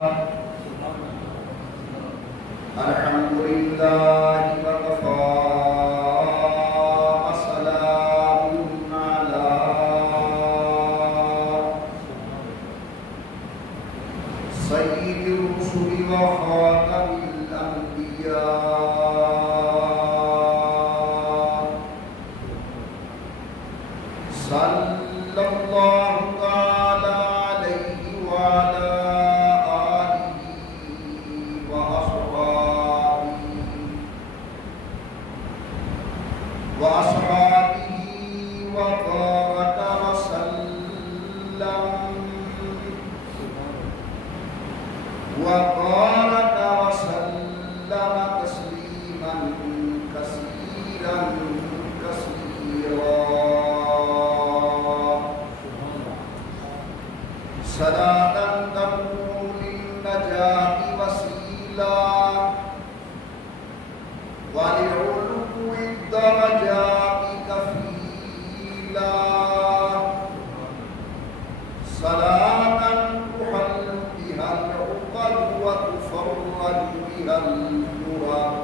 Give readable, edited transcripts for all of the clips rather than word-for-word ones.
الحمد لله وكفى وسلام على سيد الرسل وخاتم الأنبياء صلى الله تعالى عليه وعلى وأصحابه وبارك وسلم تسليما كثيرا كثيرا. صلاة تكون للنجاة وسيلة ولعلو الدرجات كفيلا. صلاة تحل بها العقد وتفرج بها الكرب.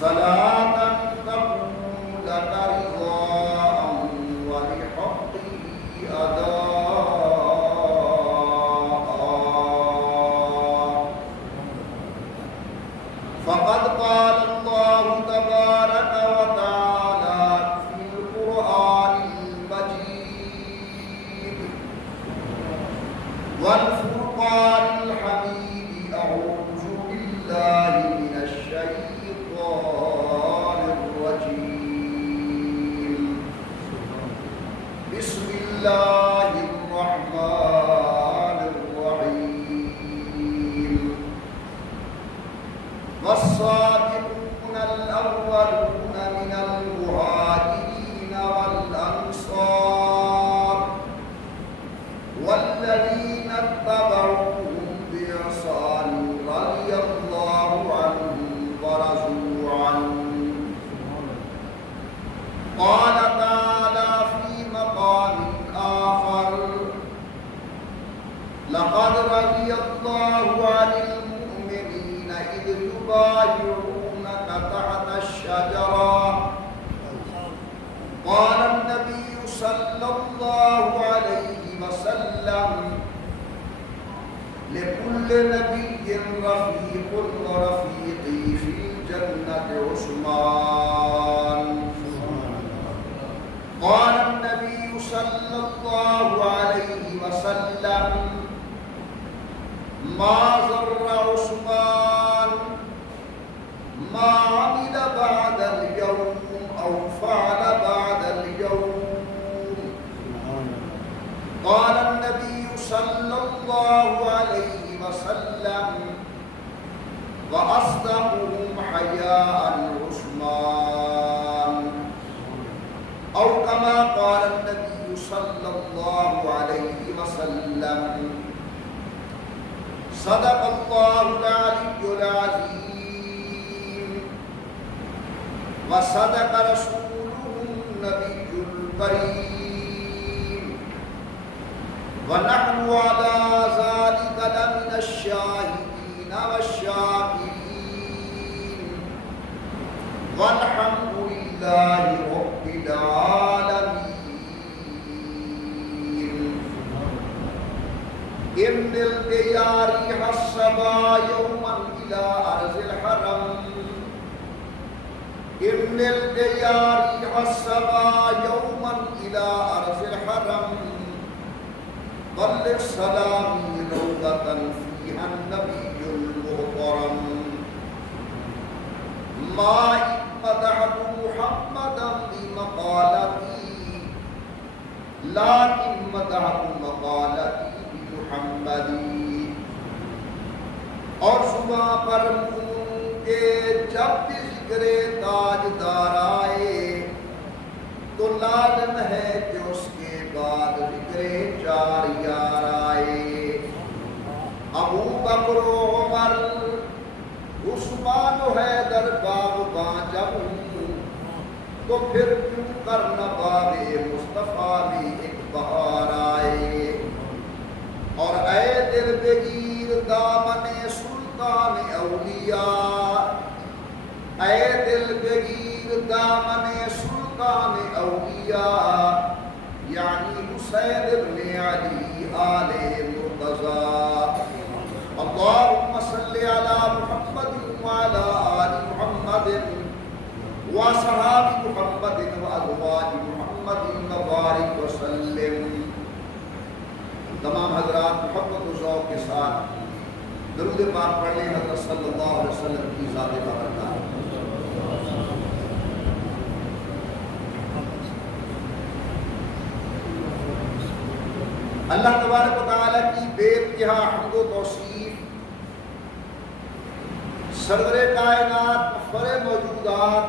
صلاة تكون لك رضاء ولحقه أداء. فقد قال الله تبارك وتعالى في القرآن المجيد والفرقان الحميد: أعوذ بالله من الشيطان الرجيم. بسم الله الرحمن الرحيم. والسابقون الأولون من المهاجرين والأنصار والذين اتبعوهم بإحسان رضي الله عنهم ورضوا عنه. قال تعالى في مقام آخر: لقد رضي الله عن المؤمنين إذ يبايعونك تحت الشجرة. قال النبي صلى الله عليه وسلم: لكل نبي رفيق ورفيقي في الجنة عثمان. قال النبي صلى الله عليه وسلم: ما ضر عثمان ما عمل بعد اليوم أو فعل بعد اليوم. قال النبي صلى الله عليه وسلم: وأصدقهم حياء عثمان. أو كما قال النبي صلى الله عليه وسلم: صدق الله العلي العظيم وصدق رسوله النبي الكريم ونحن على ذلك لمن الشاهدين والشاكرين والحمد لله رب العالمين. إن الديار حسبا يوما إلى أرض الحرم. إن الديار حسبا يوما إلى أرض الحرم. بلغ سلامي روضة فيها النبي المحترم. ما مدحت محمدا بمقالتي لكن مدحت مقالتي محمدی. اور صبح پر منہ کے جب بھی ذکر تاجدار آئے تو لازم ہے کہ اس کے بعد ذکر چار یار آئے. ابو بکر و عمر عثمان و حیدر باغباں جب تو پھر کیوں کرنا باغ مصطفیٰ بھی ایک بہار آئے. اور اے دل بگیر دامن سلطان اولیاء، اے دل بگیر دامن سلطان اولیاء، یعنی حسین ابن علی آل مرتضی۔ اللہم صلی علی محمد وعلی آل محمد وصحاب محمد وازواج محمد وبارک وسلم۔ تمام حضرات محبت و ذوق کے ساتھ درود پاک پڑھ لیں حضرت صلی اللہ علیہ وسلم کی ذات بابرکات۔ اللہ تبارک و تعالیٰ کی بے انتہا حمد و توصیف، سرور کائنات مفخر موجودات،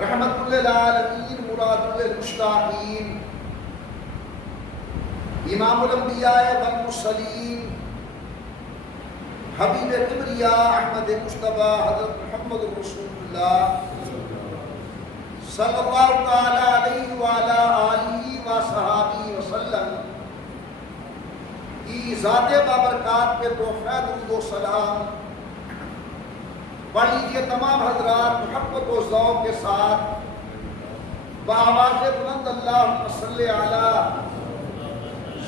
رحمت للعالمین مراد للمشتاقین، امام الانبیاء والمرسلین، حبیب کبریاء احمد مصطفیٰ حضرت محمد رسول اللہ صلی اللہ تعالی علیہ وعلی آلہ وصحابہ وسلم کی ذات بابرکات پہ تحفہ درود و سلام پڑھ لیجیے تمام حضرات محبت و ذوق کے ساتھ بآواز بلند، اللہم صلی علی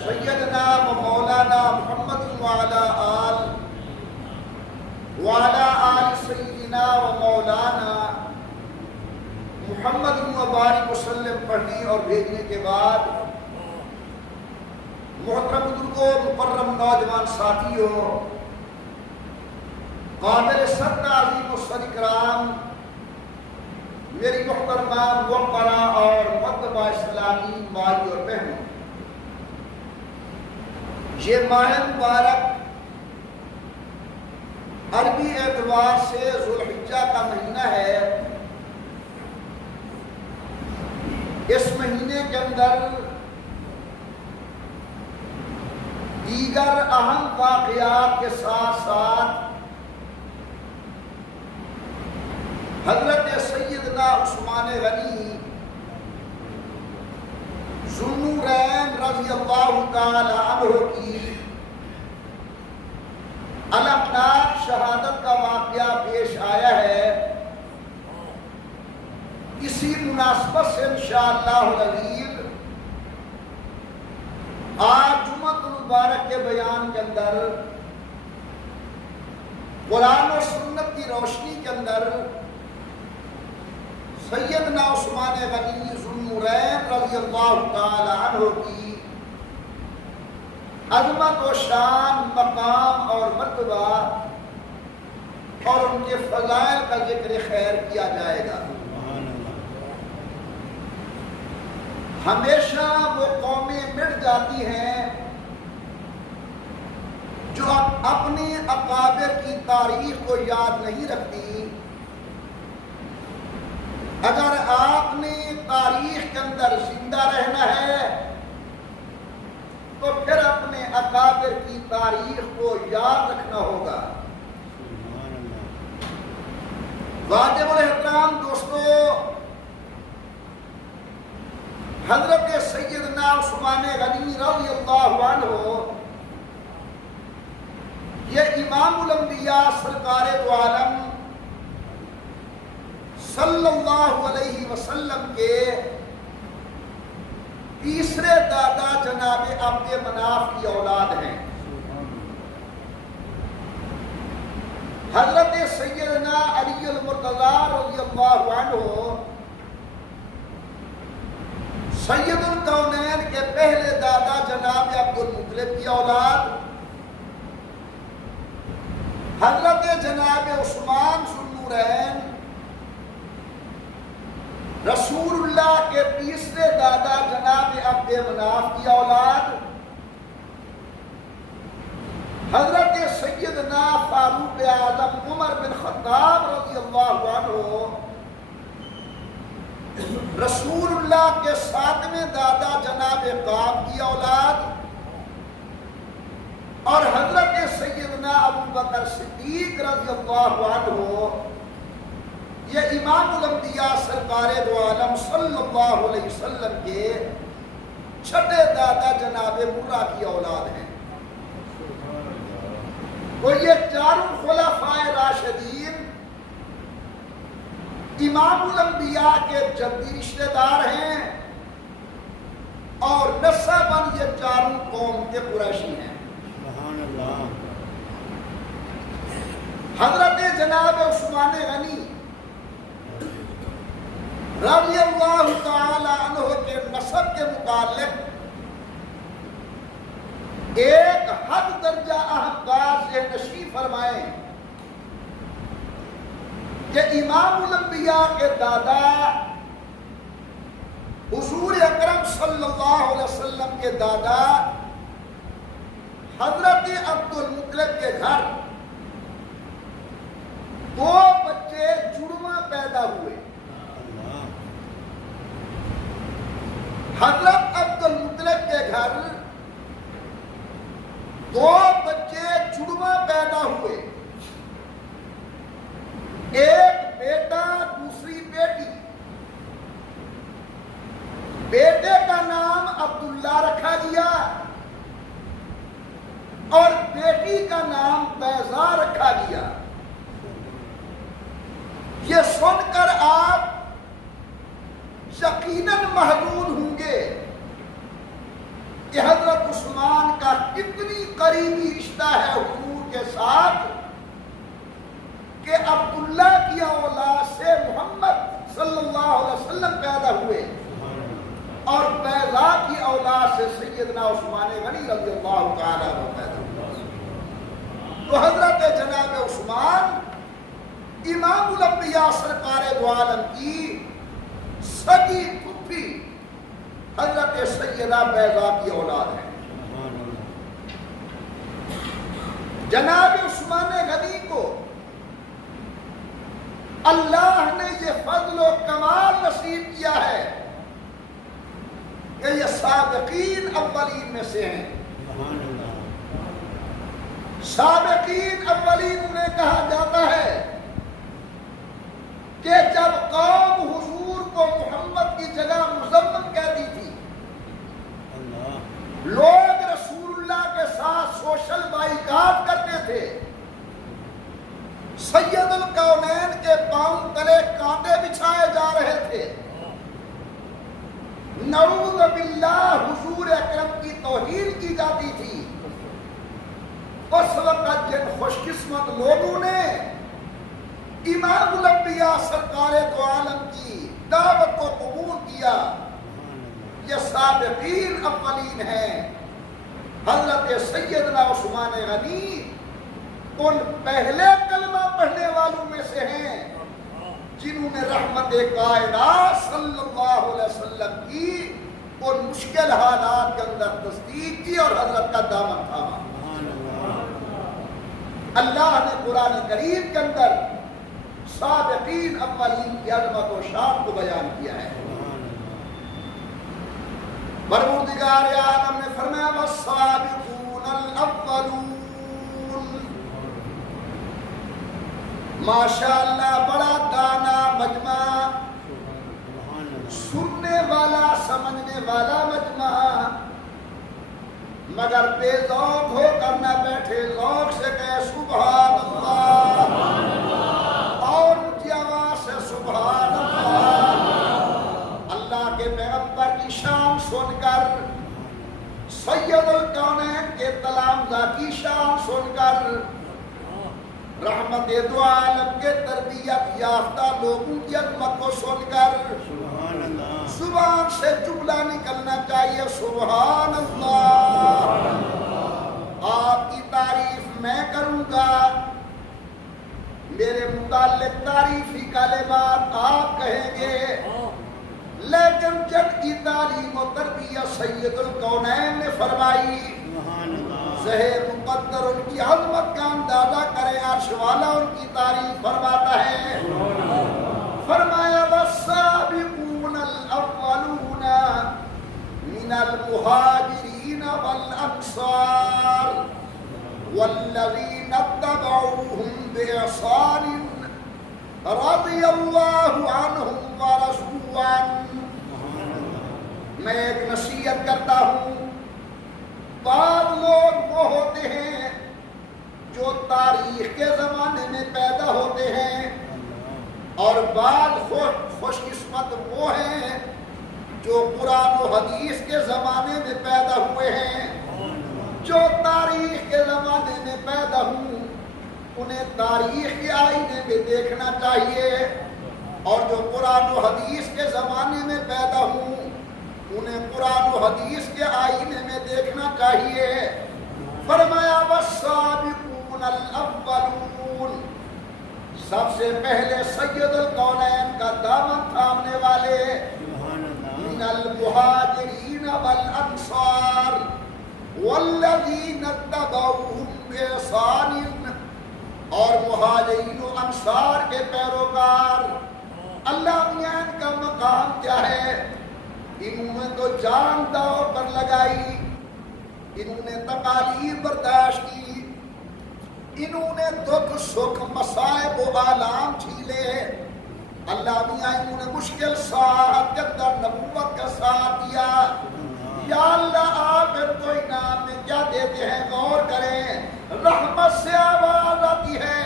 سیدنا و مولانا محمد وعلی آل سیدنا و مولانا محمد مبارک وسلم پڑھنے اور بھیجنے کے بعد محترم بزرگوں، مکرم نوجوان ساتھیوں، قابل صد عظیم و صد اکرام، میری محترمہ موقرہ اور مؤدبہ اسلامی مائی اور بہنوں، یہ ماہ مبارک عربی اعتبار سے ذو الحجہ کا مہینہ ہے۔ اس مہینے کے اندر دیگر اہم واقعات کے ساتھ ساتھ حضرت سیدنا عثمان غنی ذو النورین رضی اللہ تعالی عنہ کی المناک شہادت کا واقعہ پیش آیا ہے۔ اسی مناسبت سے انشاءاللہ العزیز آج جمعۃ المبارک کے بیان کے اندر قرآن و سنت کی روشنی کے اندر سیدنا عثمان غنی ذو النورین رضی اللہ تعالی عنہ کی عظمت و شان، مقام اور مرتبہ اور ان کے فضائل کا ذکر خیر کیا جائے گا۔ ہمیشہ وہ قومیں مٹ جاتی ہیں جو اپنے اکابر کی تاریخ کو یاد نہیں رکھتی۔ اگر آپ نے تاریخ کے اندر زندہ رہنا ہے تو پھر اپنے اکابر کی تاریخ کو یاد رکھنا ہوگا۔ واجب الاحترام دوستو، حضرت سیدنا عثمان غنی رضی اللہ عنہ یہ امام الانبیاء سرکار دو عالم صلی اللہ علیہ وسلم کے تیسرے دادا جناب عبد مناف کی اولاد ہیں۔ حضرت سیدنا علی المرتضی رضی اللہ عنہ سید الکونین کے پہلے دادا جناب عبد المطلب کی اولاد، حضرت جناب عثمان ذو النورین رسول اللہ کے تیسرے دادا جناب عبد مناف کی اولاد، حضرت سیدنا فاروق اعظم عمر بن خطاب رضی اللہ عنہ رسول اللہ کے ساتویں دادا جناب قاب کی اولاد، اور حضرت سیدنا ابو بکر صدیق رضی اللہ عنہ یہ امام الانبیاء سرکار دو عالم صلی اللہ علیہ وسلم کے چھٹے دادا جناب مرہ کی اولاد ہیں. تو یہ چاروں خلفائے راشدین امام الانبیاء کے جدی رشتہ دار ہیں اور نسباً یہ چاروں قوم کے قریشی ہیں. سبحان اللہ. حضرت جناب عثمان غنی رضی اللہ تعالی عنہ کے نسب کے متعلق ایک حد درجہ احباز یہ نشی فرمائیں کہ امام الانبیاء کے دادا حضور اکرم صلی اللہ علیہ وسلم کے دادا حضرت عبد المطلب کے گھر دو بچے جڑواں پیدا ہوئے. حضرت عبد المطلب کے گھر دو بچے جڑواں پیدا ہوئے، ایک بیٹا دوسری بیٹی. بیٹے کا نام عبداللہ رکھا گیا اور بیٹی کا نام بیضا رکھا گیا. یہ سن کر آپ یقیناً محزون ہوں گے کہ حضرت عثمان کا کتنی قریبی رشتہ ہے حضور کے ساتھ کہ عبداللہ کی اولاد سے محمد صلی اللہ علیہ وسلم پیدا ہوئے اور بیضا کی اولاد سے سیدنا عثمان غنی رضی اللہ تعالیٰ عنہ پیدا ہوئے. تو حضرت جناب عثمان امام الانبیاء سرکار دو عالم کی سگی پھپھی حضرت سیدہ بیضا کی اولاد ہے. جناب عثمان غنی کو اللہ نے یہ فضل و کمال نصیب کیا ہے کہ یہ سابقین اولین میں سے ہیں. سابقین اولین انہیں کہا جاتا ہے کہ جب قوم حضور کو محمد کی جگہ مزمن کہتی تھی، لوگ رسول اللہ کے ساتھ سوشل بائیکاٹ کرتے تھے، سید الکونین کے پاؤں تلے کانٹے بچھائے جا رہے تھے، نعوذ باللہ حضور اکرم کی توہین کی جاتی تھی، اس وقت جن خوش قسمت لوگوں نے امام الانبیاء سرکار دو عالم کی دعوت کو قبول کیا، یہ سابقین اولین ہیں. حضرت سیدنا عثمان غنی ان پہلے کلمہ پڑھنے والوں میں سے ہیں جنہوں نے رحمت کائنات صلی اللہ علیہ وسلم کی ان مشکل حالات کے اندر تصدیق کی اور حضرت کا دامن تھاما. اللہ نے قرآن کریم کے اندر سابقین اولین کی عظمت و شان کو بیان کیا ہے. پروردگار عالم نے فرمایا والسابقون الاولون. ماشاءاللہ بڑا دانا مجمع، سننے والا سمجھنے والا مجمع، مگر بے ذوق ہو کر نہ بیٹھے، ذوق سے کہے سبحان اللہ اور اونچی آواز سے سبحان اللہ. اللہ کے پیغمبر کی شان سن کر، سید الکونین کے تلامذہ کی شان سن کر، رحمت دو عالم کے تربیت یافتہ لوگوں کی عظمت کو سن کر زبان سے جملہ نکلنا چاہیے سبحان اللہ. آپ کی تعریف میں کروں گا، میرے متعلق تعریفی کلمات آپ کہیں گے، لیکن جن کی تعلیم و تربیت سید الکونین نے فرمائی، ذہن مقدر ان کی عظمت کا اندازہ کرے، عرش والا ان کی تعریف فرماتا ہے. فرمایا والسابقون الاولون من المہاجرین والانصار والذین اتبعوهم بإحسان رضی اللہ عنہم ورضوا عنہ میں ایک نصیحت کرتا ہوں، بعض لوگ وہ ہوتے ہیں جو تاریخ کے زمانے میں پیدا ہوتے ہیں، اور بعض خوش قسمت وہ ہیں جو قرآن و حدیث کے زمانے میں پیدا ہوئے ہیں۔ جو تاریخ کے زمانے میں پیدا ہوں انہیں تاریخ کے آئینے میں دیکھنا چاہیے، اور جو قرآن و حدیث کے زمانے میں پیدا ہوں انہیں قرآن و حدیث کے آئینے میں دیکھنا چاہیے۔ فرمایا والسابقون الاولون، سب سے پہلے سید الکونین کا دامن تھامنے والے، من المہاجرین والانصار والذین اتبعوہم بإحسان، اور مہاجرین و انصار کے پیروکار۔ اللہ میاں کا مقام کیا ہے؟ انہوں نے تو جان داؤ پر لگائی، انہوں نے تکالیف برداشت کی، انہوں نے دکھ سکھ مصائب و آلام جھیلے۔ اللہ میاں انہوں نے مشکل ساعت کے اندر نبوت کا ساتھ دیا۔ یا اللہ آپ تو انعام میں کیا دیتے ہیں غور کریں۔ رحمت سے آواز آتی ہے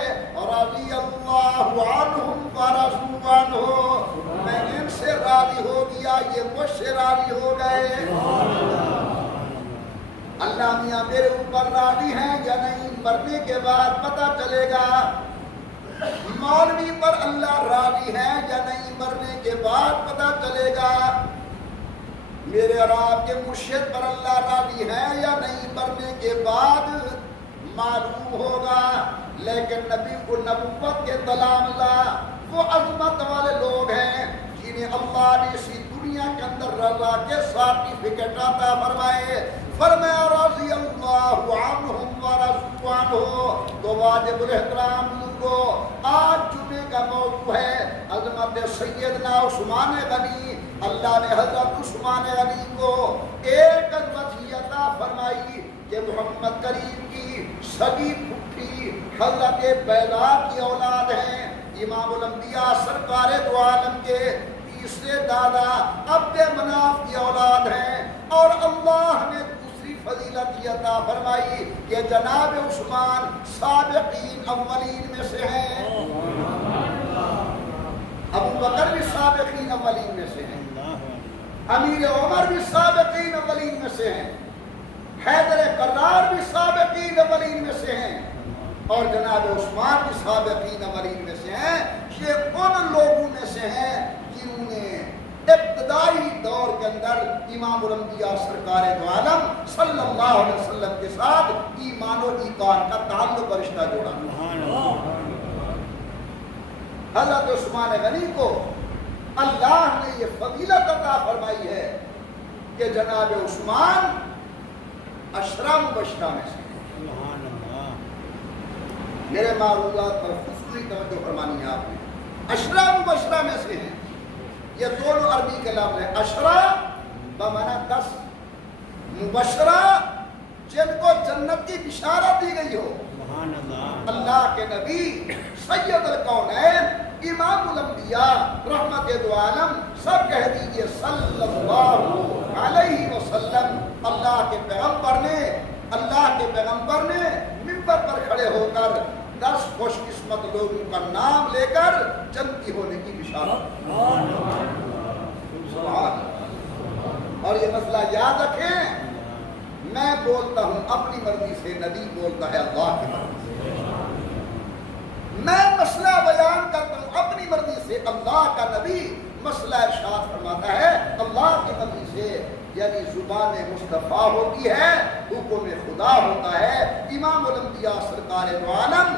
رضی اللہ عنہم ورضوا عنہ، میں ان سے راضی ہو گیا یہ مجھ سے راضی ہو گئے۔ اللہ میاں میرے اوپر راضی ہیں یا نہیں مرنے کے بعد پتہ چلے گا۔ مولوی پر اللہ راضی ہے یا نہیں مرنے کے بعد پتہ چلے گا۔ میرے اور آپ کے مرشد پر اللہ راضی ہے یا نہیں مرنے کے بعد معلوم ہوگا۔ لیکن نبی کو نبوت کے تلامذہ وہ عظمت والے لوگ ہیں جنہیں اللہ نے اسی دنیا کے اندر رضا کے سرٹیفکیٹ عطا فرمائے۔ فرمایا رضی اللہ عنہم ورضوا عنہ، تو واجب الاحترام کو آج جمعے کا موضوع ہے عظمت سیدنا عثمان غنی۔ اللہ نے حضرت عثمان غنی کو ایک عظمت عطا فرمائی کہ محمد کریم کی سگی پھپھی حضرت بیضا کی اولاد ہیں، امام الانبیاء سرکار دو عالم کے تیسرے دادا عبد مناف کی اولاد ہیں، اور اللہ نے دوسری فضیلت عطا فرمائی کہ جناب عثمان سابقین اولین میں سے ہیں، ابو بکر بھی سابقین اولین میں سے ہیں، امیر عمر بھی سابقین اولین میں سے ہیں، حیدر کرار بھی سابقین اولین میں سے ہیں، اور جناب عثمان بھی سابقین اولین میں سے ہیں۔ یہ ان لوگوں میں سے ہیں جنہوں نے ابتدائی دور کے اندر امام الانبیاء سرکار دو عالم صلی اللہ علیہ وسلم کے ساتھ ایمان و ایقان کا تعلق اور رشتہ جوڑا۔ حضرت عثمان غنی کو اللہ نے یہ فضیلت عطا فرمائی ہے کہ جناب عثمان عشرہ مبشرہ میں سے، میرے معروضات پر خصوصی توجہ فرمانی ہے آپ نے، عشرہ مبشرہ میں سے ہیں۔ یہ دونوں عربی کے لفظ ہیں، عشرہ بمعنی 10، مبشرہ جن کو جنت کی بشارت دی گئی ہو۔ اللہ کے نبی سید الکونین امام الانبیاء رحمت دو عالم، سب کہہ دیجئے صلی اللہ علیہ وسلم۔ اللہ کے پیغمبر نے منبر پر کھڑے ہو کر 10 خوش قسمت لوگوں کا نام لے کر جنتی ہونے کی بشارت۔ اور یہ مسئلہ یاد رکھیں، میں بولتا ہوں اپنی مرضی سے، نبی بولتا ہے اللہ کی مرضی سے۔ میں مسئلہ بیان کرتا ہوں اپنی مرضی سے، اللہ کا نبی مسئلہ ارشاد فرماتا ہے اللہ کی مرضی سے، یعنی زبان مصطفیٰ ہوتی ہے، حکم خدا ہوتا ہے۔ امام الانبیاء سرکار دو عالم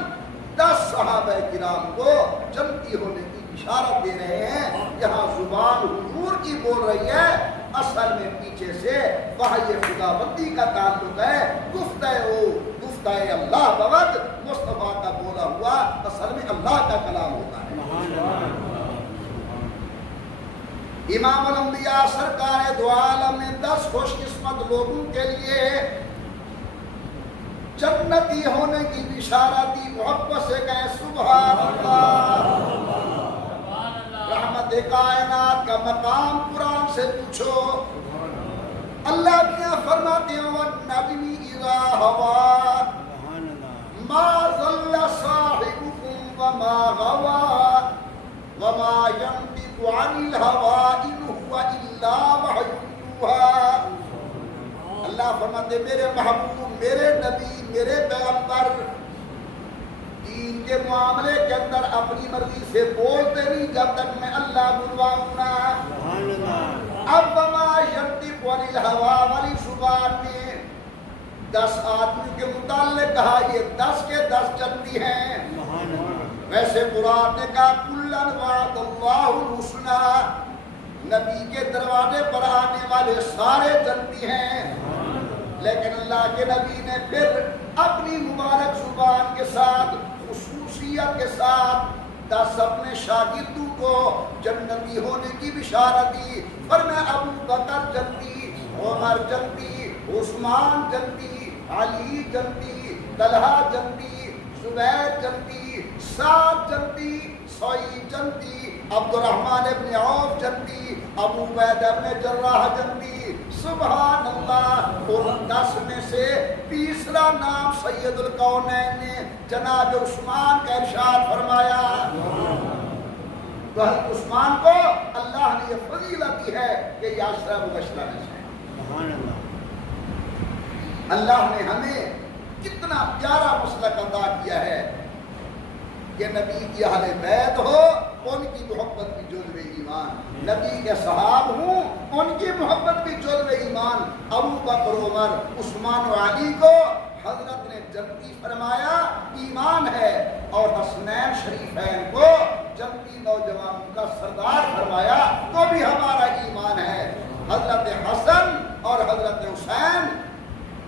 10 صحابہ کرام کو جنتی ہونے کی بشارت دے رہے ہیں۔ یہاں زبان حضور کی بول رہی ہے، اصل میں پیچھے سے وحی خداوندی کا تعلق ہے۔ گفتہ اللہ بود مصطفیٰ کا بولا ہوا اصل میں اللہ کا کلام ہوتا ہے۔ امام الانبیاء سرکار دو عالم نے 10 خوش قسمت لوگوں کے لیے جنتی ہونے کی بشارت دی۔ محبت سے کہیں سبحان اللہ۔ رحمت کائنات کا مقام قرآن سے پوچھو، اللہ میاں فرماتے ہیں وَالنَّجْمِ إِذَا هَوَىٰ مَا ضَلَّ صَاحِبُكُمْ وَمَا غَوَىٰ وَمَا يَنطِقُ عَنِ الْهَوَىٰ إِنْ هُوَ إِلَّا وَحْيٌ يُوحَىٰ۔ اللہ فرماتے میرے محبوب، میرے نبی، میرے پیغمبر دین کے معاملے کے اندر اپنی مرضی سے بولتے نہیں جب تک میں اللہ بلواؤں نہ۔ اب وما ينطق عن الهوى والی زبان میں 10 آدمی کے متعلق کہا یہ 10 کے 10 جنتی ہیں۔ ویسے قرآن نے کہا کُلًّا وعد اللہ الحسنى، نبی کے دروازے پر آنے والے سارے جنتی ہیں، لیکن اللہ کے نبی نے پھر اپنی مبارک زبان کے ساتھ خصوصیت کے ساتھ 10 اپنے شاگردوں کو جنتی ہونے کی بشارت دی۔ فرمایا ابو بکر جنتی، عمر جنتی، عثمان جنتی، علی جنتی، طلحہ جنتی، زبیر جنتی، سعد جنتی، سعید جنتی، عبد الرحمن ابن عوف جنتی، ابو عبیدہ ابن جراح جنتی۔ سبحان اللہ، ان 10 میں سے تیسرا نام سید الکونین نے جناب عثمان کا ارشاد فرمایا۔ تو حضرت عثمان کو اللہ نے یہ فضیلت دی ہے کہ یہ عشرہ مبشرہ میں سے۔ اللہ نے ہمیں کتنا پیارا مسلک عطا کیا ہے کہ نبی کی اہل بیت ہو، ان کی محبت بھی جزو ایمان، نبی کے صحاب ہوں، ان کی محبت بھی جزو ایمان۔ ابو بکر، عمر، عثمان و علی کو حضرت نے جنتی فرمایا، ایمان ہے، اور حسنین شریفین کو جنتی نوجوانوں کا سردار فرمایا، تو بھی ہمارا ایمان ہے۔ حضرت حسن اور حضرت حسین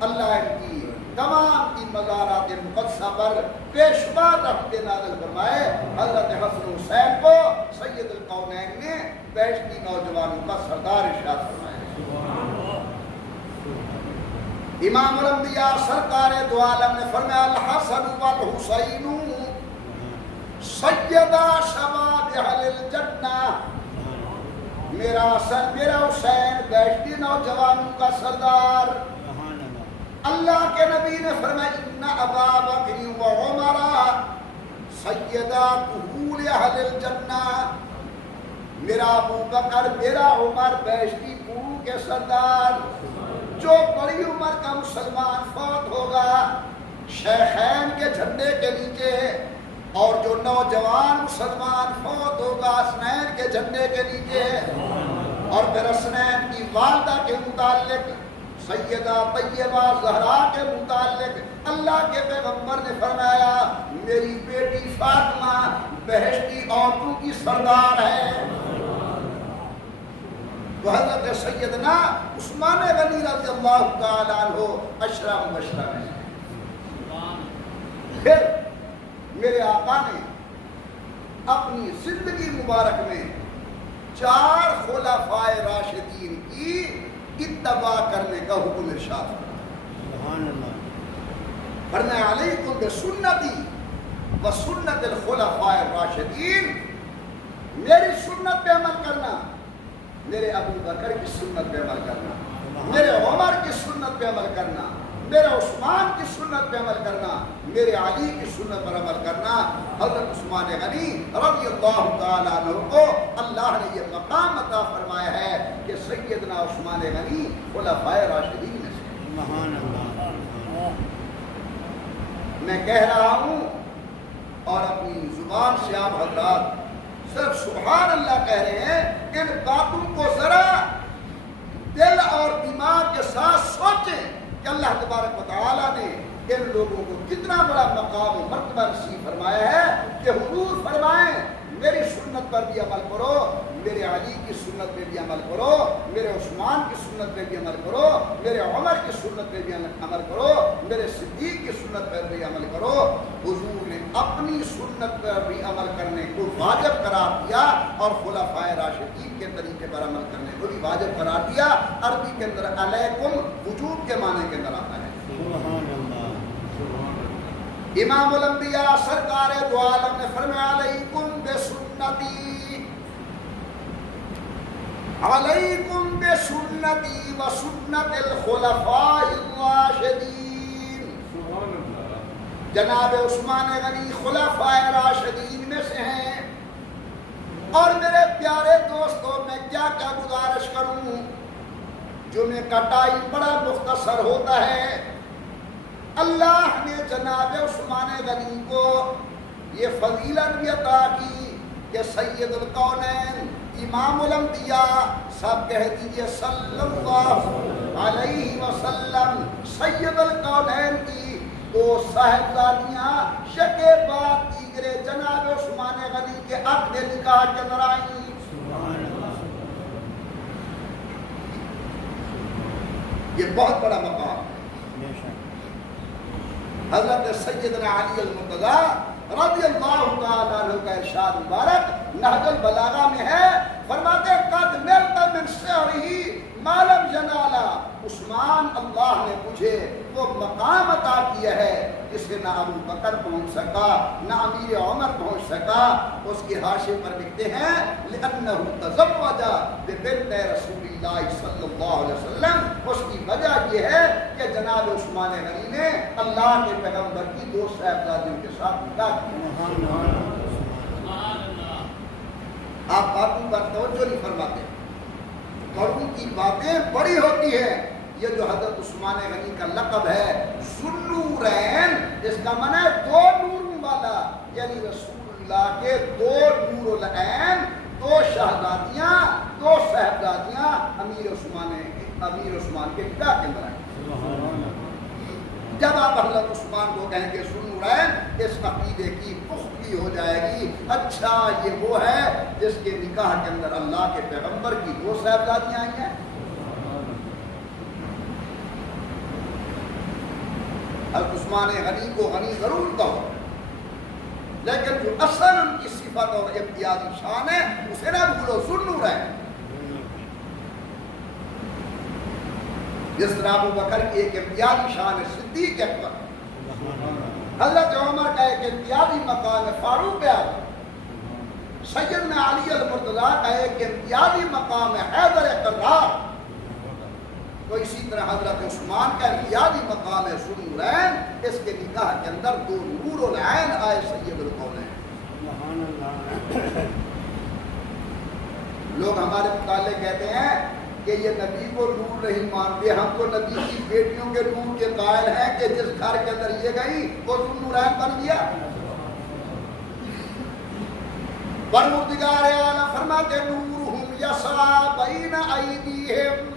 اللہ ان کی تمام کی مزارات مقدسہ پر بے شمار رحمتیں نازل فرمائے۔ حضرت حسن حسین کو سید الکونین نے بیشتی نوجوانوں کا سردار ارشاد فرمایا۔ امام الانبیاء سرکار دو عالم نے فرمایا الحسن والحسین سیدہ شباب اہل الجنہ، میرا حسن میرا حسین بیشتی نوجوانوں کا سردار۔ اللہ کے نبی نے فرمایا ان ابا بکر و عمر سیدہ کہول اہل الجنہ، میرا ابو بکر میرا عمر بیشتی کوہ کے سردار۔ جو بڑی عمر کا مسلمان فوت ہوگا شیخین کے جھنڈے کے نیچے، اور جو نوجوان مسلمان فوت ہوگا حسنین کے جھنڈے کے نیچے۔ اور پھر حسنین کی والدہ کے متعلق سیدہ طیبہ زہرا کے متعلق اللہ کے پیغمبر نے فرمایا میری بیٹی فاطمہ بہشتی عورتوں کی سردار ہے۔ تو حضرت سیدنا عثمان غنی رضی اللہ تعالیٰ عنہ عشرہ مبشرہ میں۔ پھر میرے آقا نے اپنی زندگی مبارک میں 4 خلفائے راشدین کی اتباع کرنے کا حکم ارشاد فرمایا۔ فرمایا علیکم بسنتی و سنت الخلفاء الراشدین، میری سنت پہ عمل کرنا، میرے ابو بکر کی سنت پہ عمل کرنا، میرے عمر کی سنت پہ عمل کرنا، میرے عثمان کی سنت پہ عمل کرنا، میرے علی کی سنت پر عمل کرنا۔ حضرت عثمان غنی رضی اللہ تعالیٰ عنہ کو اللہ نے یہ مقام عطا فرمایا ہے کہ سیدنا عثمان غنی خلفائے راشدین میں سے۔ میں کہہ رہا ہوں اور اپنی زبان سے آپ حضرات صرف سبحان اللہ کہہ رہے ہیں، ان باتوں کو ذرا دل اور دماغ کے ساتھ سوچیں کہ اللہ تبارک و تعالیٰ نے ان لوگوں کو کتنا بڑا مقام و مرتبہ نصیب فرمایا ہے کہ حضور فرمائیں میری سنت پر بھی عمل کرو، میرے علی کی سنت پہ بھی عمل کرو، میرے عثمان کی سنت پہ بھی عمل کرو، میرے عمر کی سنت پہ بھی عمل کرو، میرے صدیق کی سنت پر بھی عمل کرو۔ حضور نے اپنی سنت پر بھی عمل کرنے کو واجب قرار دیا اور خلفائے راشدین کے طریقے پر عمل کرنے کو بھی واجب قرار دیا۔ عربی کے اندر علیکم وجوب کے معنی کے اندر آتا ہے۔ امام الانبیاء سرکار دو عالم نے فرمایا علیکم بسنتی، علیکم بسنتی و سنت الخلفاء الراشدین. جناب عثمان غنی خلفاء راشدین میں سے ہیں. اور میرے پیارے دوستوں میں کیا کیا گزارش کروں، جمعے کا ٹائم بڑا مختصر ہوتا ہے. اللہ نے جناب عثمان غنی کو یہ فضیلت بھی عطا کی کہ سید القونین امام الانبیاء، سب کہہ دیجئے صلی اللہ علیہ وسلم، سید القونین کی دو صاحبزادیاں شکیبات دیگرے جناب عثمان غنی کے عقد نکاح کے اندر آئیں. یہ بہت بڑا مقام ہے. حضرت سیدنا علی المرتضی رضی اللہ تعالیٰ عنہ کا ارشاد مبارک نہج البلاغہ میں ہے، فرماتے قد نلت من سعرہ ما لم ینالا. عثمان اللہ نے مجھے وہ مقام عطا کیا ہے جسے نہ ابو بکر پہنچ سکا، نہ امیر عمر پہنچ سکا. اس کے حاشیے پر لکھتے ہیں لأنہ تزوج ببنت رسول اللہ صلی اللہ علیہ وسلم. اس کی وجہ یہ ہے کہ جناب عثمان غنی نے اللہ کے پیغمبر کی دو صاحبزادیوں کے ساتھ نکاح کیا. آپ باتوں پر توجہ نہیں فرماتے، قوم کی باتیں بڑی ہوتی ہیں. یہ جو حضرت عثمان غنی کا لقب ہے ذوالنورین، اس کا معنی ہے دو نوروں والا، یعنی رسول اللہ کے دو نور العین، دو شہزادیاں، دو صاحبزادیاں امیر عثمان کے نکاح کے اندر آئیں. جب آپ حضرت عثمان کو کہیں گے ذوالنورین، اس عقیدے کی پختگی ہو جائے گی. اچھا یہ وہ ہے جس کے نکاح کے اندر اللہ کے پیغمبر کی دو صاحبزادیاں آئی ہیں. حضرت عثمان غنی کو غنی ضرور کہو، لیکن جو اصل ان کی صفت اور امتیازی شان ہے اسے نہ بھولو، ذوالنورین. جس طرح ابو بکر کی ایک امتیازی شان ہے صدیق اکبر، حضرت عمر کا ایک امتیازی مقام ہے فاروق اعظم، سیدنا علی المرتضی کا ایک امتیازی مقام ہے حیدر کرار. تو اسی طرح حضرت عثمان کا امتیازی مقام ہے ذوالنورین. اس کے نکاح کے اندر دو نور العین آئے سید القونین. لوگ ہمارے متعلق کہتے ہیں کہ یہ نبی کو نور نہیں مانتے، ہم تو نبی کی بیٹیوں کے نور کے قائل ہیں کہ جس گھر کے اندر یہ گئی وہ ذوالنورین بن گیا. پروردگار عالم فرماتے نورہم یسعی بین ایدیہم.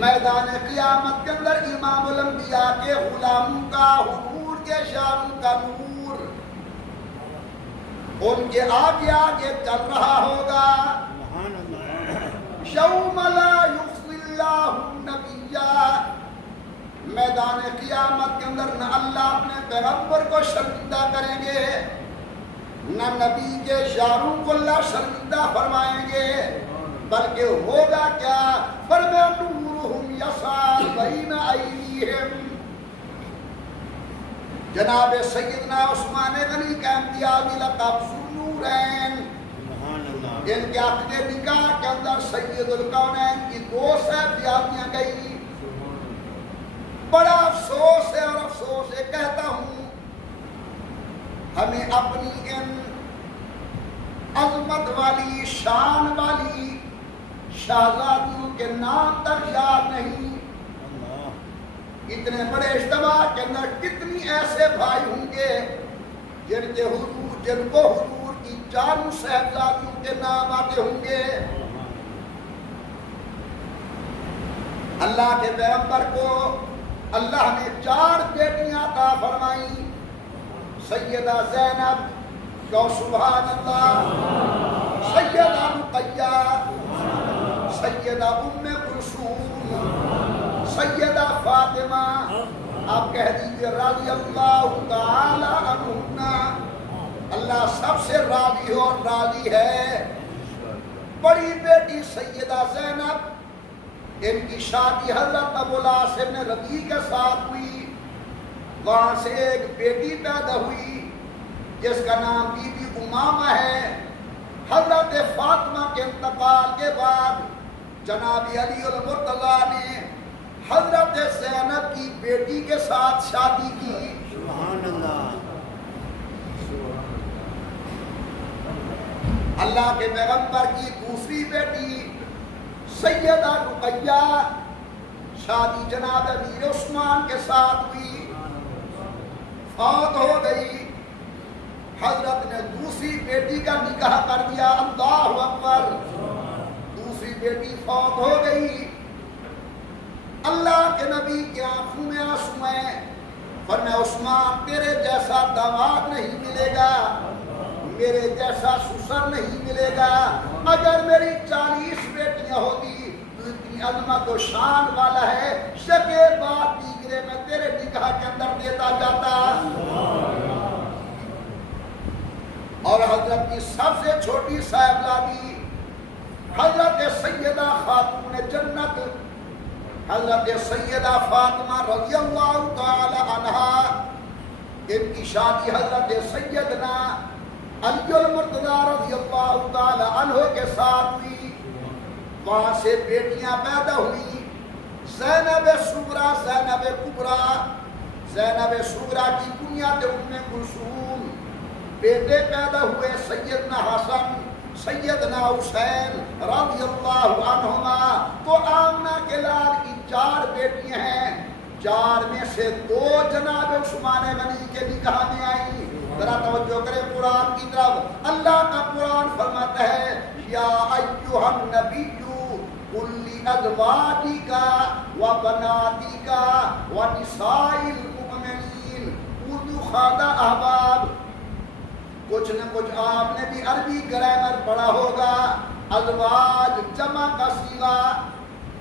میدان قیامت کے اندر امام الانبیاء کے غلاموں کا حضور کے شانوں کا نور ان کے آگے آگے چل رہا ہوگا. یوم لا یخزی اللہ النبی، میدان قیامت کے اندر نہ اللہ اپنے پیغمبر کو شرمندہ کریں گے، نہ نبی کے شانوں کو اللہ شرمندہ فرمائیں گے، بلکہ ہوگا کیا؟ فرمایا نورہم یسعی بین ایدیہم. جناب سیدنا عثمان غنی کا امتیازی لقب ذوالنورین. ان کے عقد نکاح کے اندر سید القونین کی دو صاحبزادیاں گئی. بڑا افسوس ہے، اور افسوس ہے کہتا ہوں، ہمیں اپنی ان عظمت والی شان والی شہزادیوں کے نام تک یاد نہیں. اتنے بڑے اجتماع کے اندر کتنی ایسے بھائی ہوں گے جن کو حضور کی چاروں صاحبزادیوں کے نام آتے ہوں گے. اللہ کے پیغمبر کو اللہ نے 4 بیٹیاں عطا فرمائیں. سیدہ زینب، جو سبحان اللہ، سیدہ رقیہ، سیدہ ام کلثوم، سیدہ فاطمہ. آپ کہہ دیجئے رضی اللہ تعالی عنہا. اللہ سب سے راضی ہو اور راضی ہے. بڑی بیٹی سیدہ زینب، ان کی شادی حضرت ابو العاص بن ربیع کے ساتھ ہوئی. وہاں سے ایک بیٹی پیدا ہوئی جس کا نام بی بی امامہ ہے. حضرت فاطمہ کے انتقال کے بعد جناب علی المرتضیٰ نے حضرت زینب کی بیٹی کے ساتھ شادی کی. سبحان اللہ. اللہ کے پیغمبر کی دوسری بیٹی سیدہ رقیہ شادی جناب امیر عثمان کے ساتھ ہوئی، فوت ہو گئی. حضرت نے دوسری بیٹی کا نکاح کر دیا. اللہ اکبر. دوسری بیٹی فوت ہو گئی. اللہ کے نبی کی آنکھوں میں آنسو ہیں. فرمایا عثمان تیرے جیسا داماد نہیں ملے گا، میرے جیسا سسر نہیں ملے گا. اگر میری 40 بیٹیاں ہوتی تو اتنی عظمت و شان والا ہے، شکے بعد دیگرے میں تیرے نکاح کے اندر دیتا جاتا. اور حضرت کی سب سے چھوٹی صاحبزادی حضرت سیدہ خاتون جنت حضرت سیدہ فاطمہ رضی اللہ تعالی عنہا، ان کی شادی حضرت سیدنا علی المرتضیٰ رضی اللہ تعالی عنہ کے ساتھ ہوئی. وہاں سے بیٹیاں پیدا ہوئی، زینب صغریٰ، زینب کبریٰ. زینب صغریٰ کی بنیاد ام کلثوم. بیٹے پیدا ہوئے سیدنا حسن، سیدنا حسین رضی اللہ عنہما. تو آمنہ کے لال کی 4 بیٹیاں ہیں، 4 میں سے 2 جناب عثمان غنی کے نکاح میں آئیں. ذرا توجہ کریں قرآن کی طرف. اللہ کا قرآن فرماتا ہے یا ایھا النبی قل لازواجک وبناتک ونساء المؤمنین ادخلوا احباب. کچھ نہ کچھ آپ نے بھی عربی گرامر پڑھا ہوگا. ازواج جمع کا صیغہ،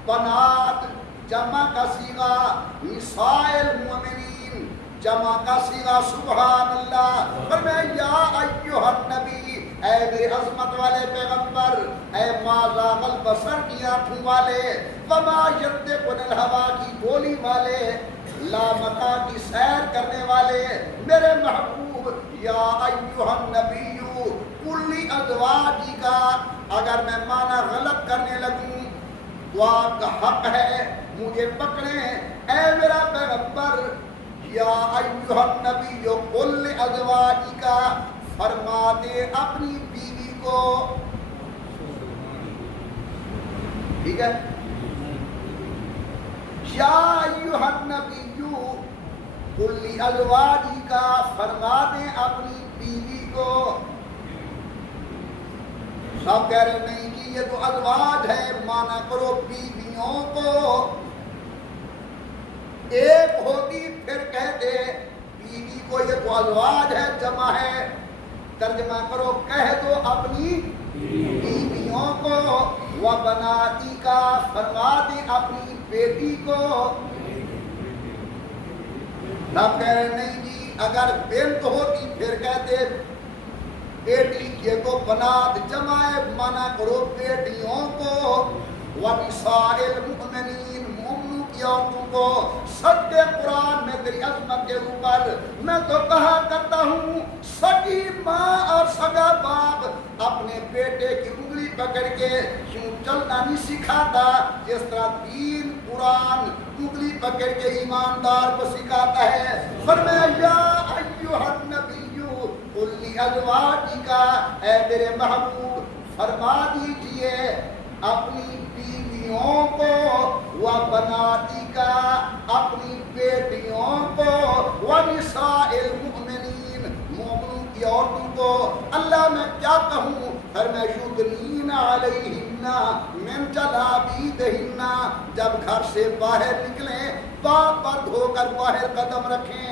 بنات جمع کا صیغہ، نساء المؤمنین جمع کا صیغہ. سبحان اللہ. فرمایا یا ایھا النبی، اے میرے عظمت والے پیغمبر، اے ما ذاق البصر کی آنکھوں والے، وما ینطق عن الہوا کی بولی والے، لامکا کی سیر کرنے والے میرے محبوب. یا ایھا النبی قل لازواجک. اگر میں معنی غلط کرنے لگوں تو آپ کا حق ہے مجھے پکڑیں. اے میرا پیغمبر، یا ایھا النبی قل لازواجک، فرما دے اپنی بیوی کو. ٹھیک ہے. یا ایھا النبی قل لازواجک، فرما دے اپنی بیوی کو. سب کہہ رہے نہیں کہ یہ تو ازواج ہے، مانا کرو بیویوں کو. ایک ہوتی پھر کہتے بیوی کو یہ تو ازواج ہے، جمع ہے. ترجمہ کرو کہہ دو اپنی بیویوں کو. وبناتی کا، فرما دے اپنی بیٹی کو. نہ کہہ رہے نہیں جی اگر بنت ہوتی پھر کہتے بیٹی. یہ تو بنات جمع ہے، منع کرو بیٹیوں کو. ونساء المؤمنین، مومنوں کی عورتوں کو. سچے قرآن میں تیری عظمت کے اوپر میں تو کہا کرتا ہوں سگی ماں اور سگا باپ اپنے بیٹے کی انگلی پکڑ کے یوں چلنا نہیں سکھاتا جس طرح دین قرآن انگلی پکڑ کے ایماندار کو سکھاتا ہے. فرمایا یا ایھا النبی قل لازواجک، اے میرے محبوب فرما دیجئے اپنی بیویوں کو. وبناتک، اپنی بیٹیوں کو. ونساء المؤمنین، مومنوں کی عورتوں کو. اللہ میں کیا کہوں؟ فرمایا یدنین علیہن من جلابیبہن. جب گھر سے باہر نکلیں پاک پر دھو کر باہر قدم رکھیں.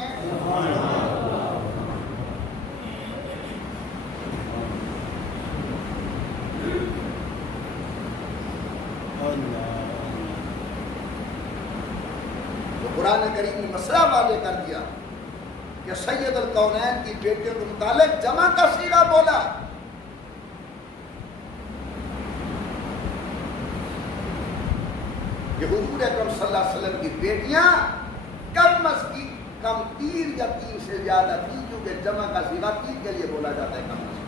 تو قرآن کریم نے مسئلہ واضح کر دیا کہ سید الکونین کی بیٹیوں کے متعلق جمع کا صیغہ بولا. کہ حضور اکرم صلی اللہ علیہ وسلم کی بیٹیاں کم از کم 3 یا 3 سے زیادہ تھی، کیونکہ جمع کا صیغہ 3 کے لیے بولا جاتا ہے کم از کم.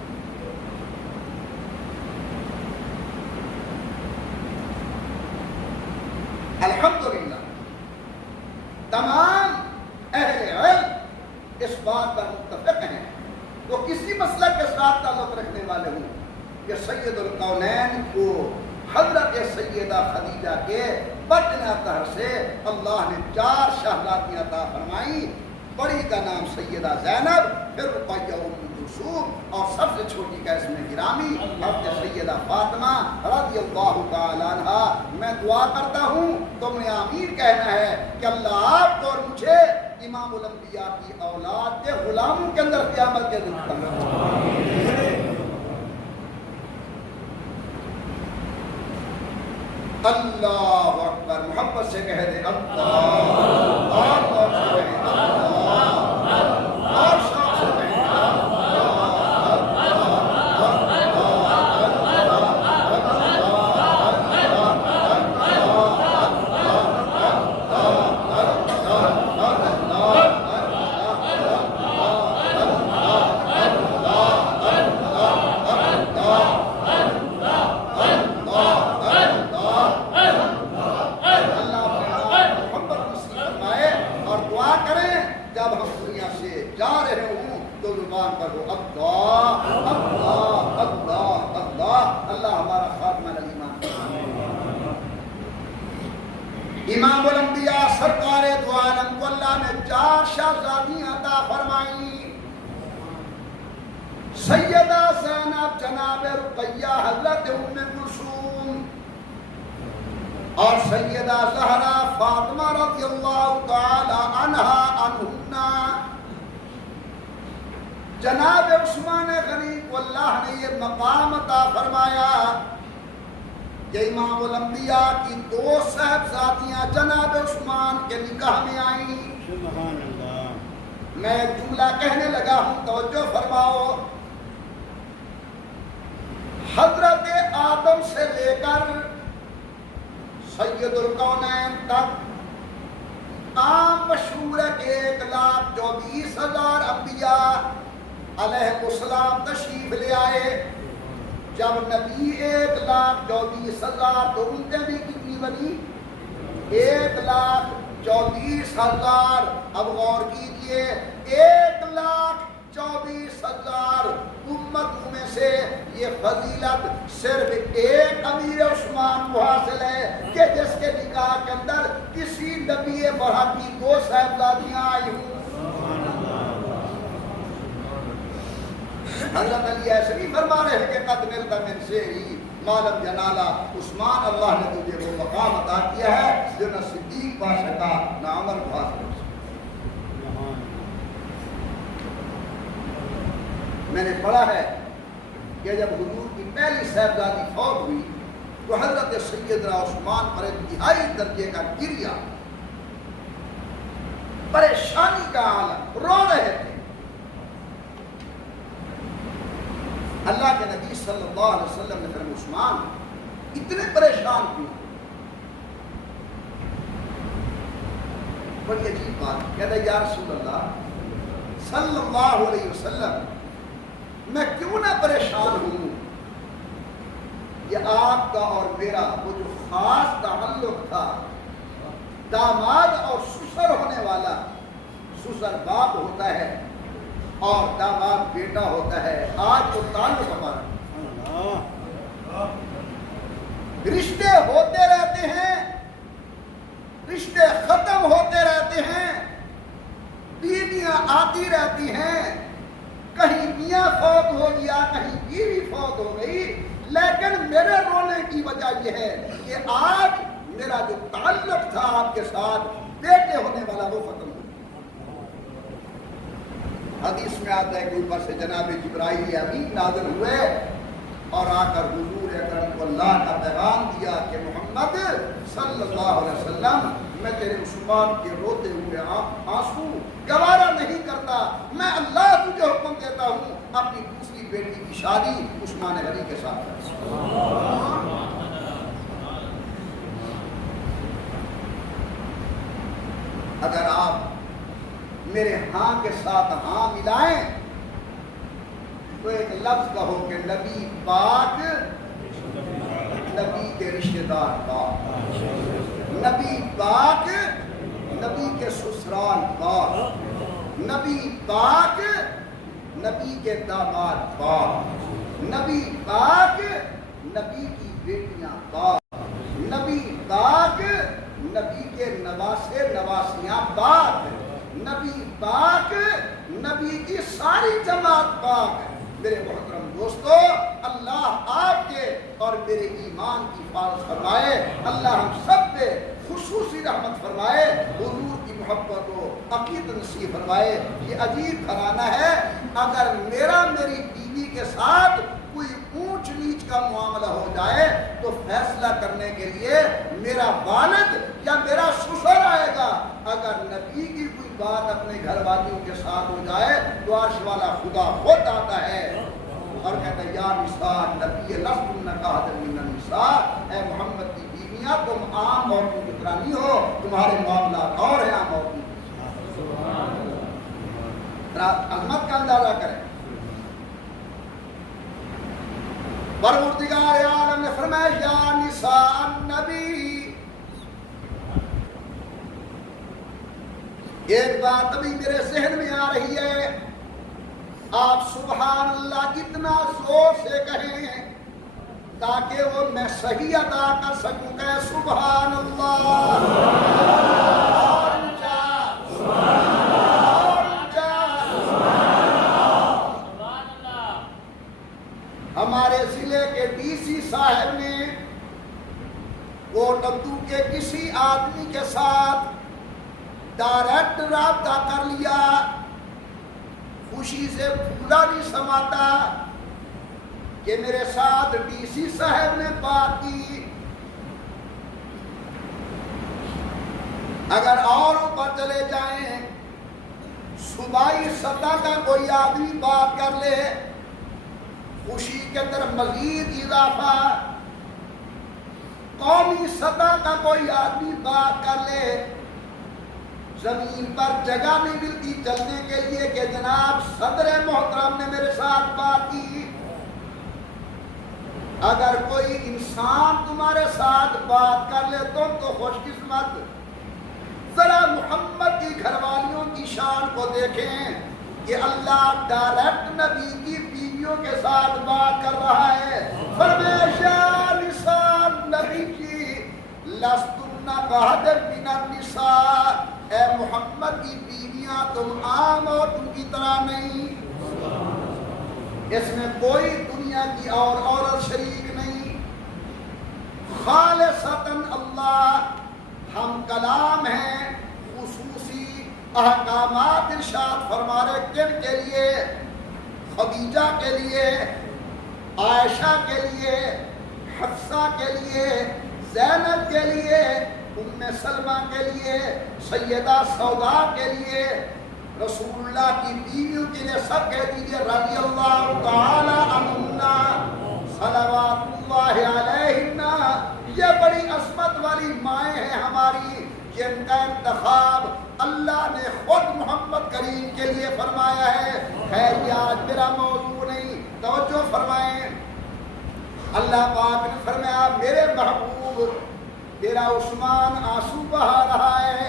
بات پر متفق ہیں، وہ کسی مسئلہ کے ساتھ تعلق رکھنے والے ہوں کہ سید الکونین کو حضرت سیدہ خدیجہ کے بدن اطہر سے اللہ نے 4 شہزادیاں عطا فرمائی. بڑی کا نام سیدہ زینب، پھر رقیہ ام کلثوم، اور سب سے چھوٹی کا اسم گرامی حضرت سیدہ فاطمہ رضی اللہ تعالی عنہا. میں دعا کرتا ہوں، تم نے آمین کہنا ہے کہ اللہ آپ کو اور مجھے امام الانبیاء کی اولاد کے غلاموں کے اندر قیامت کے دن کرنا. اللہ اکبر، محبت سے کہہ دے اللہ، اور سے کہیں اللہ، اور شوق سے کہیں امام الانبیاء سرکار دو عالم کو اللہ نے 4 شہزادیاں عطا فرمائی. سیدہ زینب، جناب رقیہ، حضرت ام کلثوم، اور سیدہ زہرا فاطمہ رضی اللہ تعالی عنہا عنہنا. جناب عثمان غنی کو اللہ نے یہ مقام عطا فرمایا کہ امام الانبیاء کی 2 صاحبزادیاں جناب عثمان کے نکاح میں آئیں. سبحان اللہ. میں ایک جملہ کہنے لگا ہوں، توجہ فرماؤ. حضرت آدم سے لے کر سید الکونین تک عام مشہور ہے کہ 1,24,000 انبیاء علیہ السلام تشریف لے آئے. جب نبی 1,24,000 تو امتیں بھی کتنی بنی؟ 1,24,000. اب غور کیجئے، 1,24,000 امتوں میں سے یہ فضیلت صرف ایک امیر عثمان کو حاصل ہے کہ جس کے نکاح کے اندر کسی نبی برحق کی 2 صاحبزادیاں آئی ہوں. حضرت علی ایسے نہیں فرما رہے ہیں کہ قد ملتا من شعری مالم جنالا. عثمان، اللہ نے تجھے وہ مقام عطا کیا ہے جو نہ صدیق پا سکا نہ عمر پا سکا. میں نے پڑھا ہے کہ جب حضور کی پہلی صاحبزادی فوت ہوئی تو حضرت سیدنا عثمان پر انتہائی درجے کا گریہ، پریشانی کا عالم، رو رہے تھے. اللہ کے نبی صلی اللہ علیہ وسلم نے فرمایا عثمان اتنے پریشان کیوں؟ بڑی عجیب بات. کہتا ہے یا رسول اللہ صلی اللہ علیہ وسلم میں کیوں نہ پریشان ہوں؟ یہ آپ کا اور میرا وہ جو خاص تعلق تھا، داماد اور سسر ہونے والا. سسر باپ ہوتا ہے اور داماد بیٹا ہوتا ہے. آج تو تعلق ہمارا، رشتے ہوتے رہتے ہیں، رشتے ختم ہوتے رہتے ہیں، بیویاں آتی رہتی ہیں، کہیں میاں فوت ہو گیا، کہیں بیوی فوت ہو گئی، لیکن میرے رونے کی وجہ یہ ہے کہ آج میرا جو تعلق تھا آپ کے ساتھ بیٹے ہونے والا وہ ختم. حدیث میں آتا ہے کہ اوپر سے جناب جبرائیل امین نازل ہوئے اور آ کر حضور اکرم کو اللہ کا پیغام دیا کہ محمد صلی اللہ علیہ وسلم میں تیرے عثمان کے روتے ہوئے آنسو گوارا نہیں کرتا. میں اللہ تجھے حکم دیتا ہوں اپنی دوسری بیٹی کی شادی عثمان غنی کے ساتھ کر. اگر آپ میرے ہاں کے ساتھ ہاں ملائیں تو ایک لفظ کہو کہ نبی پاک، نبی کے رشتہ دار پاک، نبی پاک، نبی کے سسرال پاک، نبی پاک، نبی کے داماد پاک، نبی پاک، نبی کی بیٹیاں پاک، نبی پاک، نبی کے نواسے نواسیاں پاک، نبی پاک، نبی کی ساری جماعت پاک ہے۔ میرے محترم دوستو، اللہ آپ کے اور میرے ایمان کی حفاظت فرمائے، اللہ ہم سب پہ خصوصی رحمت فرمائے، حضور کی محبت و عقیدت نصیب فرمائے۔ یہ عجیب گھرانہ ہے، اگر میری بیوی کے ساتھ کوئی اونچ نیچ کا معاملہ ہو جائے تو فیصلہ کرنے کے لیے میرا والد یا میرا سسر آئے گا، اگر نبی کی کوئی بات اپنے گھر والیوں کے ساتھ ہو جائے تو عرش والا خدا خود آتا ہے اور کہتا ہے یا نساء نبی لستن کاحد من النساء، اے محمد کی بیویاں تم عام عورتوں کی طرح نہیں ہو، تمہارے معاملات اور ہیں عام عورتوں کی طرح۔ عظمت کا اندازہ کریں۔ پروردگار عالم نے فرمایا یا نساء النبی۔ ایک بات ابھی میرے ذہن میں آ رہی ہے، آپ سبحان اللہ کتنا زور سے کہیں تاکہ وہ میں صحیح ادا کر سکوں کہ سبحان اللہ اور اونچا، اور اونچا۔ ہمارے ضلع کے ڈی سی صاحب نے کوٹ ابدو کے کسی آدمی کے ساتھ ڈائریکٹ رابطہ کر لیا، خوشی سے پھولا نہیں سماتا کہ میرے ساتھ ڈی سی صاحب نے بات کی۔ اگر اور اوپر چلے جائیں، صوبائی سطح کا کوئی آدمی بات کر لے، خوشی کے اندر مزید اضافہ، قومی سطح کا کوئی آدمی بات کر لے، زمین پر جگہ نہیں ملتی چلنے کے لیے کہ جناب صدر محترم نے میرے ساتھ بات کی۔ اگر کوئی انسان تمہارے ساتھ بات کر لے تم تو خوش قسمت۔ ذرا محمد کی گھر والیوں کی شان کو دیکھیں کہ اللہ ڈائریکٹ نبی کی بیویوں کے ساتھ بات کر رہا ہے۔ فرمایا یا نساء نبی کی لستن کاحد من النساء، اے محمد کی بیویاں تم عام عورتوں کی طرح نہیں، اس میں کوئی دنیا کی اور عورت شریک نہیں، خالصتاً اللہ۔ ہم کلام ہیں، خصوصی احکامات ارشاد فرما رہے کن کے لیے؟ خدیجہ کے لیے، عائشہ کے لیے، حفصہ کے لیے، زینب کے لیے، ام سلمہ کے لیے، سیدہ سودا کے لیے، رسول اللہ کی بیویوں کے لیے، سب کہہ دیجئے رضی اللہ تعالی عنہا صلوات اللہ علیہن۔ یہ بڑی عظمت والی مائیں ہیں ہماری، جن کا انتخاب اللہ نے خود محمد کریم کے لیے فرمایا ہے۔ خیر یہ آج میرا موضوع نہیں، توجہ فرمائیں۔ اللہ پاک نے فرمایا میرے محبوب تیرا عثمان آنسو بہا رہا ہے،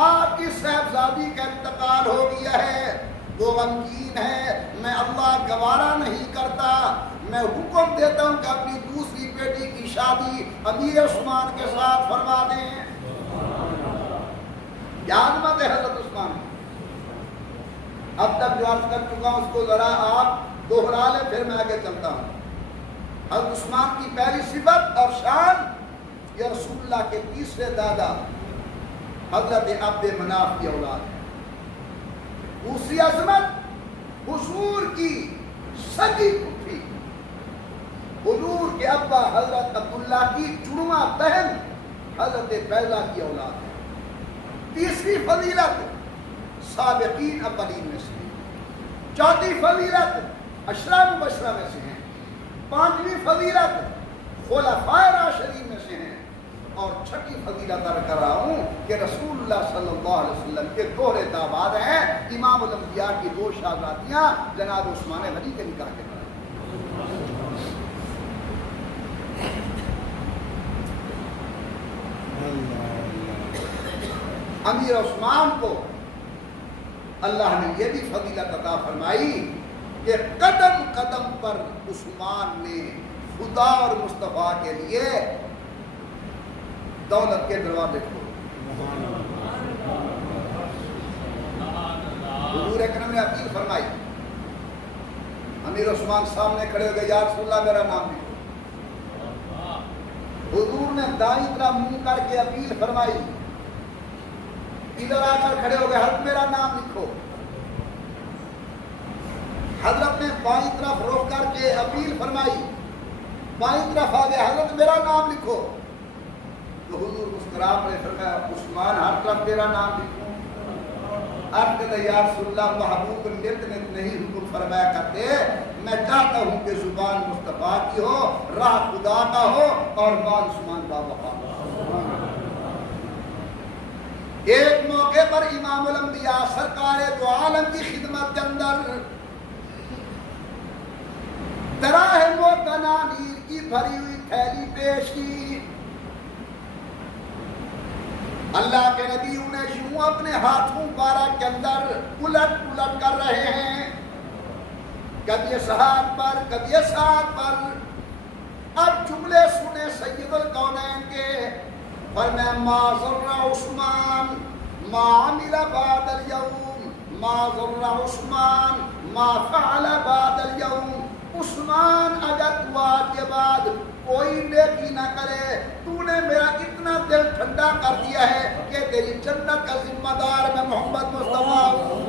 آپ کی صاحبزادی کا انتقال ہو گیا ہے، وہ غمگین ہے، میں اللہ گوارا نہیں کرتا، میں حکم دیتا ہوں کہ اپنی دوسری بیٹی کی شادی امیر عثمان کے ساتھ فرما دیں۔ یاد مت ہے حضرت عثمان؟ اب تک جو عرض کر چکا ہوں اس کو ذرا آپ دوہرا لیں، پھر میں آگے چلتا ہوں۔ حضرت عثمان کی پہلی صفت اور شان، یہ رسول اللہ کے تیسرے دادا حضرت عبد مناف کی اولاد ہے۔ دوسری عظمت، حضور کی سگی پھوپھی، حضور کے ابا حضرت عبداللہ کی جڑواں بہن حضرت بیضہ کی اولاد ہے۔ تیسری فضیلت، سابقین اولین میں سے۔ چوتھی فضیلت، عشرہ مبشرہ میں سے ہیں۔ پانچویں فضیلت، خلفائے راشدین میں سے ہیں۔ اور چھٹی فضیلت عرض کر رہا ہوں کہ رسول اللہ صلی اللہ علیہ وسلم کے دوہرے داماد ہیں، امام الانبیاء کی دو شہزادیاں جناب عثمان غنی کے نکاح کے بعد۔ امیر عثمان کو اللہ نے یہ بھی فضیلت عطا فرمائی کہ قدم قدم پر عثمان نے خدا اور مصطفیٰ کے لیے دولت کے دروازے کھولے۔ حضور اکرم نے اپیل فرمائی، امیر عثمان سامنے کھڑے ہو گئے، یا رسول اللہ میرا نام لکھو۔ حضور نے دائیں طرف منہ کر کے اپیل فرمائی، ادھر آ کر کھڑے ہو گئے، حضرت میرا نام لکھو۔ حضرت نے بائیں طرف روک کر کے اپیل فرمائی، بائیں طرف آ گئے، حضرت میرا نام لکھو۔ تو حضور مسکرا پڑے، فرمایا عثمان ہر طرف تیرا نام لکھوں؟ اب کہتے یا رسول اللہ محبوب نت نہیں حکم فرمایا کرتے، میں چاہتا ہوں کہ زبان مصطفیٰ کی ہو، راہ خدا کا ہو اور مال عثمان بابا کا ہو۔ ایک موقع پر امام الانبیاء سرکار دو عالم کی خدمت کے اندر دراہم و دنانیر کی بھری ہوئی تھیلی پیش کی۔ اللہ کے نبی انہیں یوں اپنے ہاتھوں مبارک کے اندر الٹ پلٹ کر رہے ہیں، کبھی اس ہاتھ پر کبھی اس ہاتھ پر۔ اب جملے سنے سید الکونین کے، فرمایا ما ضر عثمان ما عمل بعد اليوم، ما ضر عثمان ما فعل بعد اليوم۔ عثمان اگر تو آج کے بعد کوئی نیکی نہ کرے، تو نے میرا اتنا دل ٹھنڈا کر دیا ہے کہ تیری جنت کا ذمہ دار میں محمد مصطفیٰ ہوں۔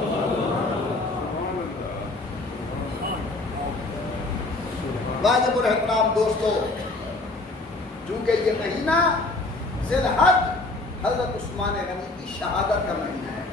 واجب الاحترام دوستو، چونکہ یہ مہینہ ذی الحج حضرت عثمان غنی کی شہادت کا مہینہ ہے،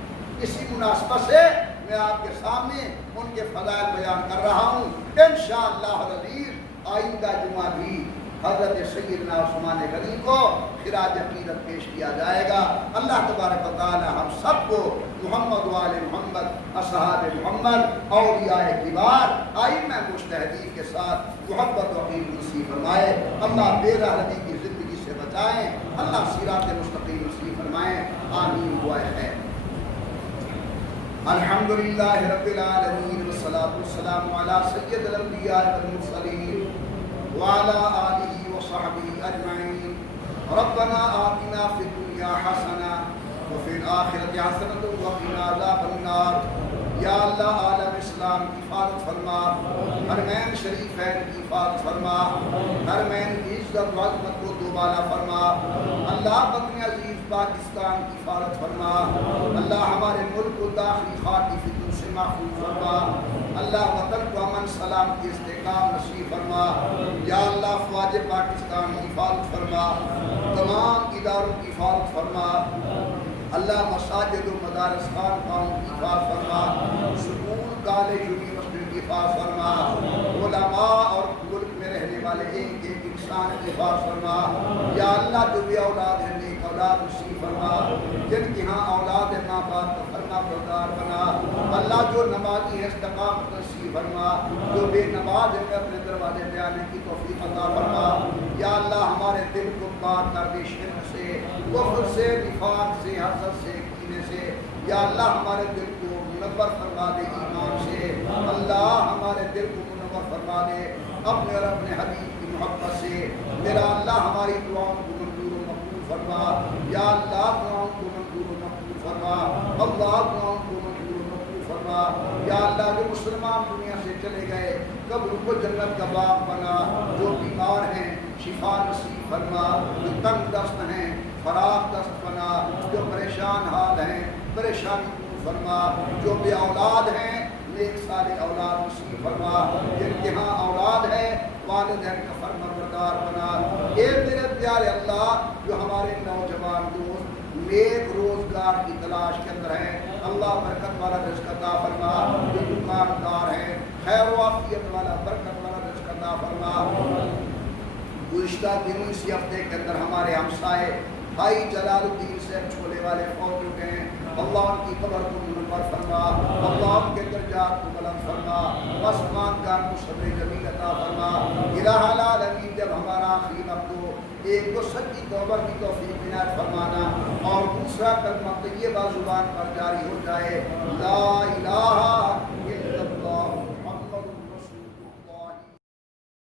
اسی مناسبت سے میں آپ کے سامنے ان کے فضائل بیان کر رہا ہوں۔ انشاءاللہ العزیز آئندہ جمعہ بھی حضرت سیدنا عثمان غنی کو خراج عقیدت پیش کیا جائے گا۔ اللہ تبارک و تعالی ہم سب کو محمد و آل محمد، اصحاب محمد، اولیاء کبار، ائمہ مجتہدین کے ساتھ محبت و عقیدت نصیب فرمائے۔ اللہ بے رحمتی کی زندگی سے بچائیں، اللہ صراط مستقیم نصیب فرمائیں، آمین دعائے خیر۔ الحمدللہ رب العالمین والصلاة والسلام علی سید الانبیاء والمرسلین وعلى آلہ وصحبہ اجمعین۔ ربنا آتنا فی الدنیا حسنہ وفی الآخرۃ حسنۃ وقنا عذاب النار۔ یا اللہ عالم اسلام کی حفاظت فرما، حرمین شریفین کی حفاظت فرما، حرمین کی عزت و عظمت کو دوبالا فرما۔ اللہ وطن عزیز پاکستان کی حفاظت فرما، اللہ ہمارے ملک کو داخلی خارجی فتنوں سے محفوظ فرما، اللہ وطن کو امن سلامتی استحکام نصیب فرما۔ یا اللہ فوج پاکستان کی حفاظت فرما، تمام اداروں کی حفاظت فرما، اللہ مساجد و مدارس خانقاہوں کی حفاظت فرما، سکول کالج یونیورسٹی کی حفاظت فرما، علماء اور ملک میں رہنے والے ایک ایک انسان کی حفاظت فرما۔ یا اللہ جو بھی اولاد ہے نیک اولاد نصیب فرما، جن کی ہاں اولاد ہے ماں باپ کا فرما بردار بنا۔ اللہ جو نمازی ہے استقامت نصیب فرما، جو بے نماز ہے اپنے دروازے پہ آنے کی توفیق عطا فرما۔ یا اللہ ہمارے دل کو پاک کر دے شرک سے، کفر سے، نفاق سے، حسد سے، کینے سے۔ یا اللہ ہمارے دل کو منور فرما دے ایمان سے، اللہ ہمارے دل کو منور فرما دے اپنے اور اپنے حبیب کی محبت سے۔ میرا اللہ ہماری دعاؤں کو منظور و مقبول فرما، یا اللہ دعاؤں کو منظور و مقبول فرما، اللہ دعاؤں کو منظور و مقبول فرما۔ یا اللہ جو مسلمان دنیا سے چلے گئے قبر کو جنت کا باغ بنا، جو بیمار ہیں شفا نصیب فرما، جو تنگ دست ہیں فراغ دست بنا، جو پریشان حال ہیں پریشانی دور فرما، جو بے اولاد ہیں نیک سارے اولاد نصیب فرما، جن کے ہاں اولاد ہے والدین کا فرمانبردار بنا۔ اے میرے پیارے اللہ جو ہمارے نوجوان دوست نیک روزگار کی تلاش کے اندر ہیں، اللہ برکت والا رزق عطا فرما۔ جو دکاندار ہیں خیر و عافیت والا برکت والا رزق عطا فرما۔ گزشتہ دنوں اسی ہفتے کے اندر ہمارے ہمسائے بھائی جلال الدین سے چھولے والے فوت ہو گئے ہیں، اللہ ان کی قبر کو منور فرما، اللہ ان کے درجات کو بلند فرما، آسمان کا صبر جمیل عطا فرما۔ الہ العالمین جب ہمارا آخری وقت ہو، ایک تو سچی توبہ کی توفیق عنایت فرمانا، اور دوسرا کلمہ طیبہ زبان پر جاری ہو جائے، لا